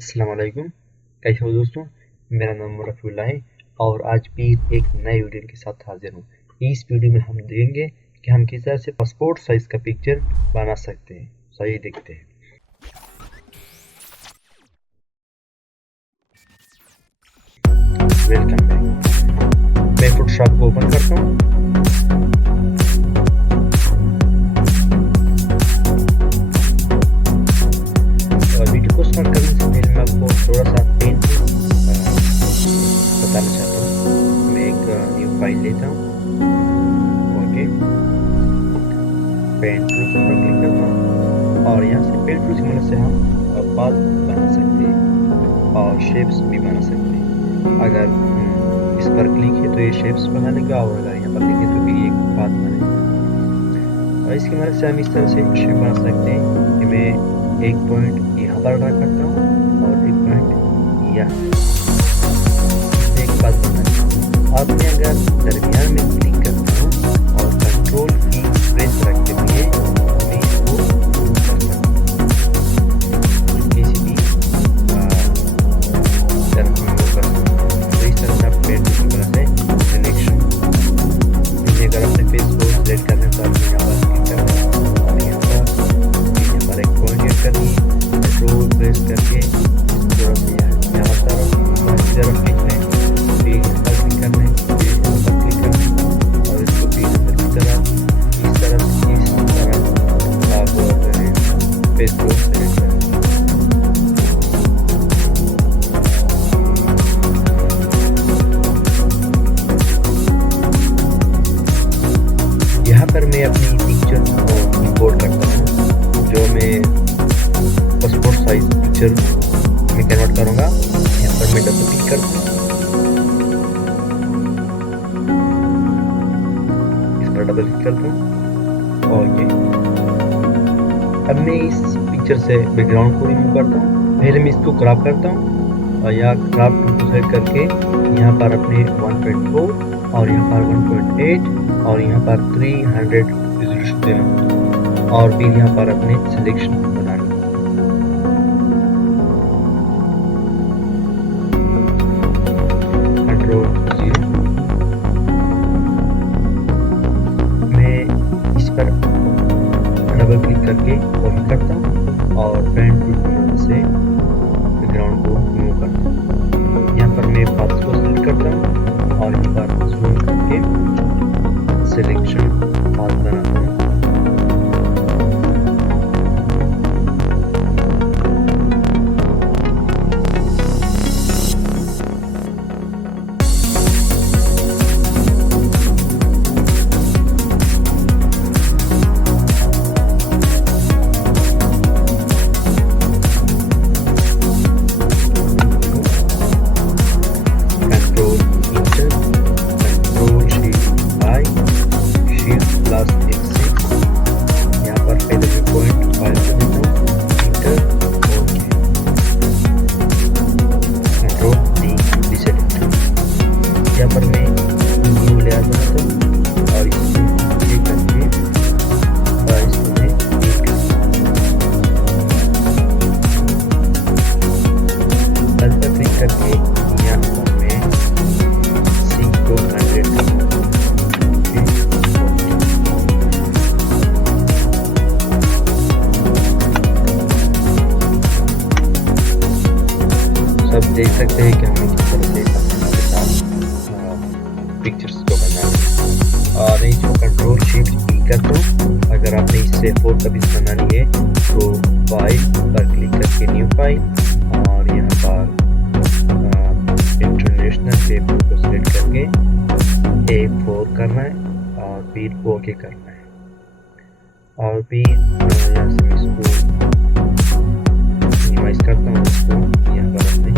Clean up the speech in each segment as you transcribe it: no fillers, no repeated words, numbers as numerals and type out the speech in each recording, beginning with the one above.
अस्सलाम वालेकुम। कैसे हो दोस्तों? मेरा नाम रफ़ीउल्लाह है और आज भी एक नए वीडियो के साथ हाजिर हूँ। इस वीडियो में हम देखेंगे कि हम किस तरह से पासपोर्ट साइज का पिक्चर बना सकते हैं। सही देखते हैं। Welcome back. मैं फोटोशॉप को ओपन करता हूँ। और वीडियो को स्टार्ट करने से पहले मैं आपको थोड़ा सा पेन बताना चाहता हूँ। मैं एक न्यू फाइल लेता हूँ। ओके, पेन टूल्स पर क्लिक करता हूँ और यहाँ से पेन टूल्स की मदद से हम पाथ बना सकते हैं और शेप्स भी बना सकते हैं। अगर इस पर क्लिक है तो ये शेप्स बना लेगा और अगर यहाँ पर क्लिक है तो भी एक पाथ बनेगा। और इसकी मदद से हम इस तरह से शेप बना सकते हैं कि मैं एक पॉइंट यहाँ पर ड्रा करता हूँ और एक पॉइंट यहाँ, एक पाथ बना है। अब मैं अगर दरमियान में क्लिक करता हूँ और कंट्रोल की प्रेस रखते हुए मैं इसको मूव कर सकता हूँ, किसी भी तरफ में मूव कर सकता हूँ। तो इस तरह से आप पेन की मदद से सिलेक्शन, अगर अपने फेस को सिलेक्ट करने तो आप यहाँ पर क्लिक करते हैं और यहाँ पर एक पॉइंट ऐड करनी है। कंट्रोल प्रेस करके थोड़ा सा यहाँ पर तरफ क्लिक करें, फिर इस पर क्लिक करना है, फिर यहाँ पर क्लिक करना है और इसको भी अंदर की तरफ इस तरह आप फेस को सिलेक्ट करें। यहाँ पर मैं अपनी पिक्चर को इंपोर्ट करता हूँ, जो मैं पासपोर्ट साइज पिक्चर में कन्वर्ट करूँगा। यहाँ पर मैं डबल क्लिक करता हूँ, इस पर डबल क्लिक करता हूँ और ये अब मैं इस पिक्चर से बैकग्राउंड को रिमूव करता हूँ। पहले मैं इसको क्रॉप करता हूँ और यहाँ क्रॉप को सेलेक्ट करके यहाँ पर अपने 1.4 और यहाँ पर 1.8 और यहाँ पर 300 रेजोल्यूशन देना और फिर यहाँ पर अपने सिलेक्शन बनाना। कंट्रोल 0, मैं इस पर डबल क्लिक करके कॉपी करता हूँ और पेन टूल की मदद से बैकग्राउंड को रिमूव करता हूँ। यहाँ पर मैं पाथ को सिलेक्ट करता हूँ और यहाँ पर जूम करके सिलेक्शन पाथ बनाता हूँ। यहाँ पर मैं न्यू लेयर बनाता हूँ और इसको क्लिक करके इसको मैं क्लिक करके यहाँ पर मैं सी को 100 सब देख सकते हैं कि हमें किस तरह से पिक्चर्स को बनाना है। और इसको कंट्रोल शिफ्ट की करता हूँ। अगर आपने इससे 4 कॉपीज बनानी है तो फाइल पर क्लिक करके न्यू फाइल और यहाँ पर इंटरनेशनल पेपर को सिलेक्ट करके A4 करना है और फिर ओके करना है और फिर यहाँ से मैं इसको मिनिमाइज करता हूँ, इसको यहाँ पर अपने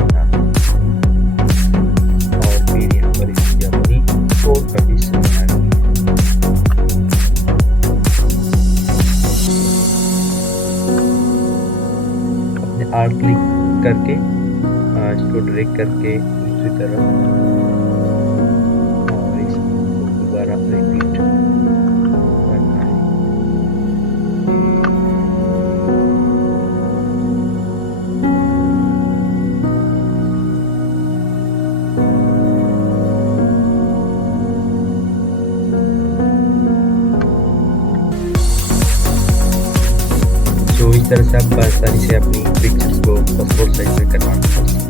और फिर यहाँ पर इसकी अपनी 4 कॉपीज बनानी है। अपने आर्ट क्लिक करके इसको ड्रैग करके दूसरी तरफ और इसको दोबारा रिपीट करना है। तरह से आप आसानी से अपनी पिक्चर्स को पासपोर्ट साइज में करवा सकते हैं।